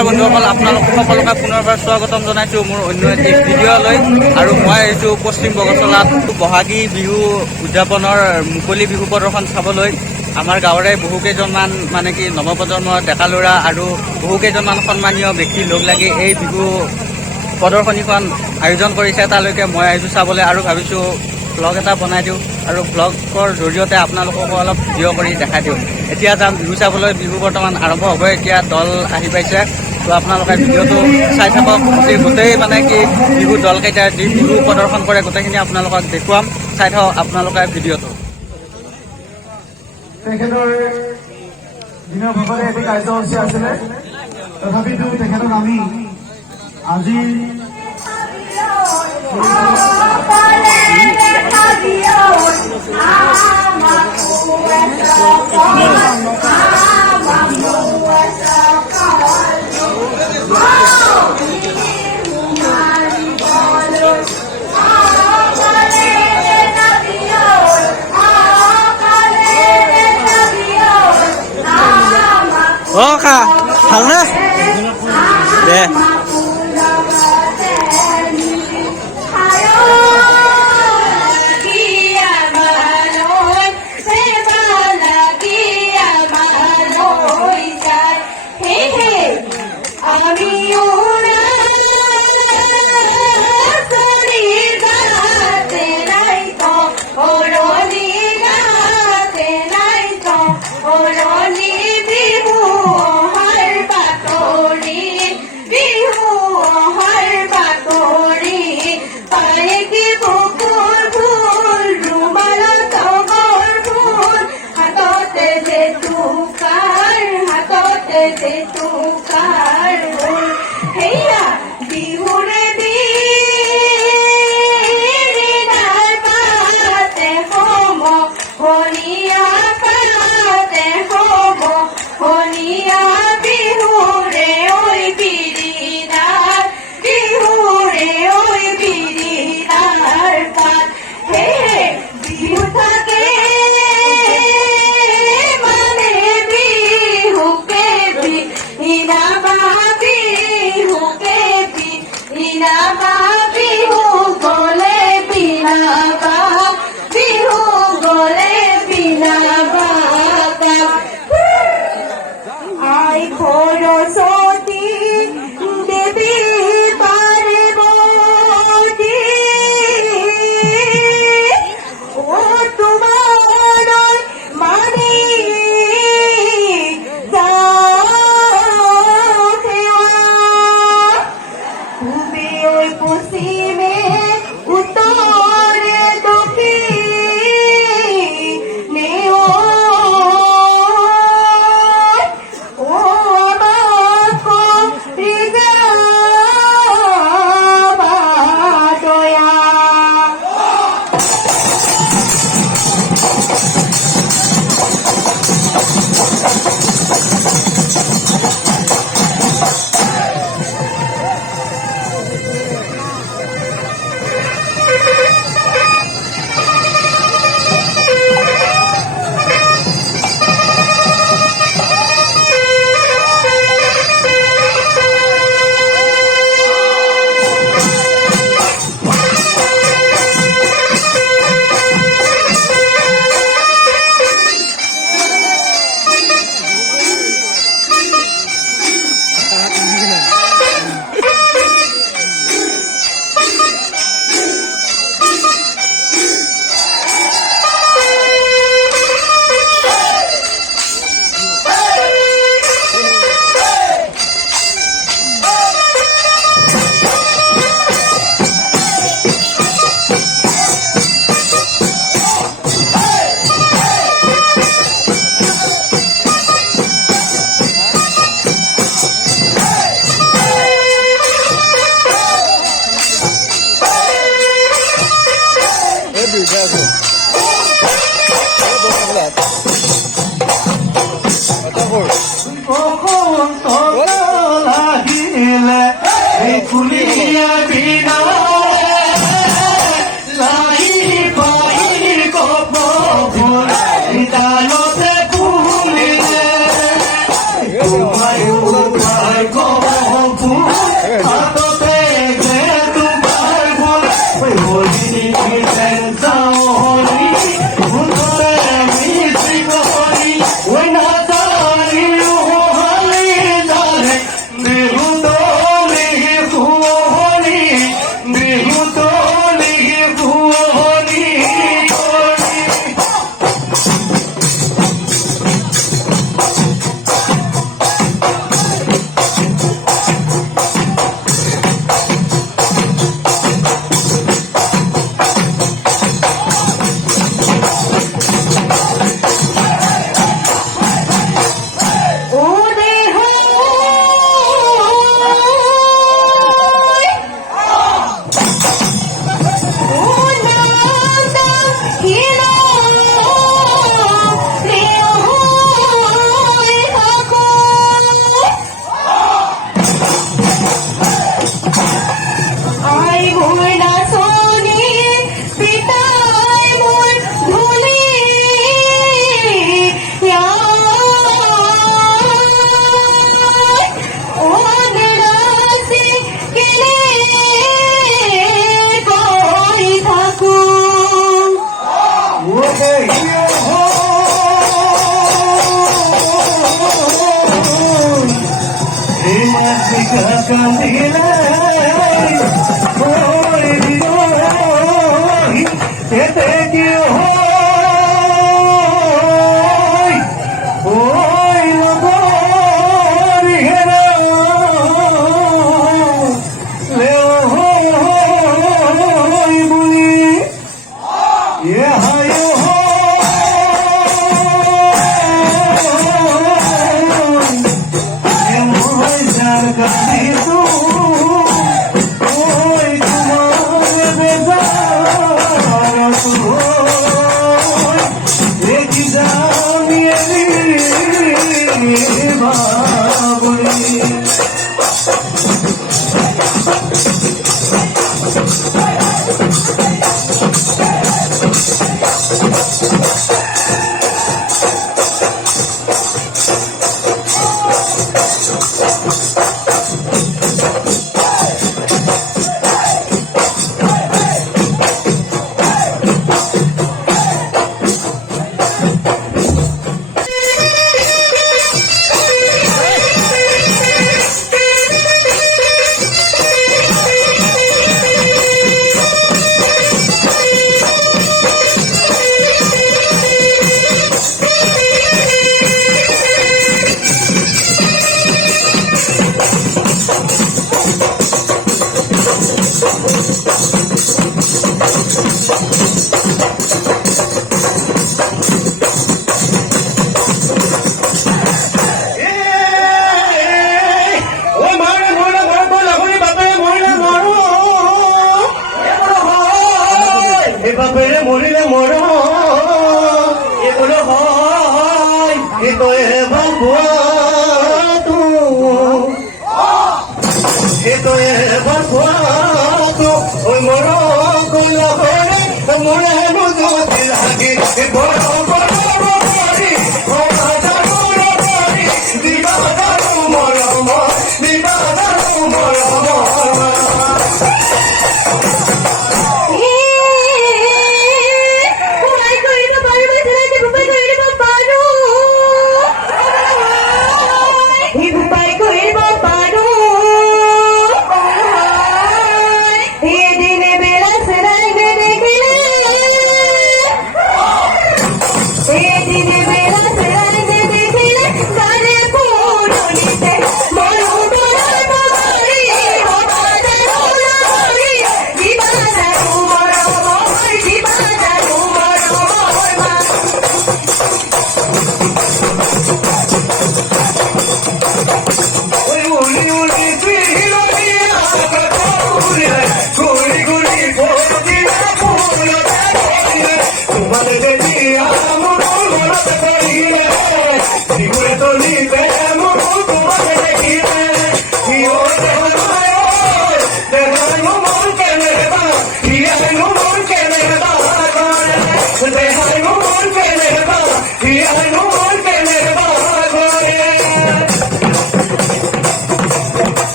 নমস্কাৰ বন্ধুসকল, আপোনালোক সকলোকে পুনৰবাৰ স্বাগতম জনাইছোঁ মোৰ অন্য এটি ভিডিঅ'লৈ। আৰু মই আহিছোঁ পশ্চিম বগচলাত বহাগী বিহু উদযাপনৰ মুকলি বিহু প্ৰদৰ্শন চাবলৈ। আমাৰ গাঁৱৰে বহুকেইজনমান মানে কি নৱপ্ৰজন্মৰ ডেকা ল'ৰা আৰু বহুকেইজনমান সন্মানীয় ব্যক্তি লগ লাগি এই বিহু প্ৰদৰ্শনীখন আয়োজন কৰিছে। তালৈকে মই আহিছোঁ চাবলৈ আৰু ভাবিছোঁ ব্লগ এটা বনাই দিওঁ আৰু ব্লগৰ জৰিয়তে আপোনালোককো অলপ ভিডিঅ' কৰি দেখাই দিওঁ। এতিয়া যাম বিহু চাবলৈ। বিহু বৰ্তমান আৰম্ভ হ'ব, এতিয়া দল আহি পাইছে। তো আপোনালোকে ভিডিঅ'টো চাই থাকক। গোটেই মানে কি বিহু দলকেইটাই যি বিহু প্ৰদৰ্শন কৰে গোটেইখিনি আপোনালোকক দেখুৱাম। চাই থাকক আপোনালোকে ভিডিঅ'টো। তেখেতৰ দিনৰ ভাগৰে এটি কাৰ্যসূচী আছিলে, তথাপিতো তেখেতক আমি আজি কা ভালনে দে Go,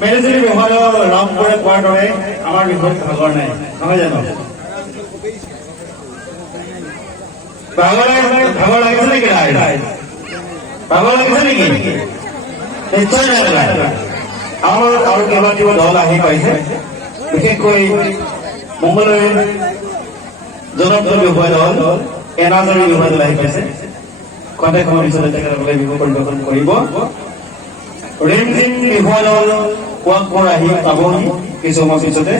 মেলিজুলি বিহুৱাল ৰামপুৰে কোৱাৰ দৰে আমাৰ বিহুত ভাগৰ নাই, নহয় জানো? ভাগৰ লাগিছে নেকি ৰাইজ? ভাগৰ লাগিছে নেকি? নিশ্চয় নালাগে। আমাৰ আৰু কেইবাটাও দল আহি পাইছে, বিশেষকৈ মংগলদৈ জনপ্ৰিয় বিহুৱাল দল এনাজৰী বিহুৱাল দল আহি পাইছে। খন্তেক সময়ৰ পিছতে তেখেতসকলে বিহু পৰিৱেশন কৰিব। ৰিমঝিম বিহুৱাল দল কোৱা আহি পাবহি কিছু সময় পিছতে।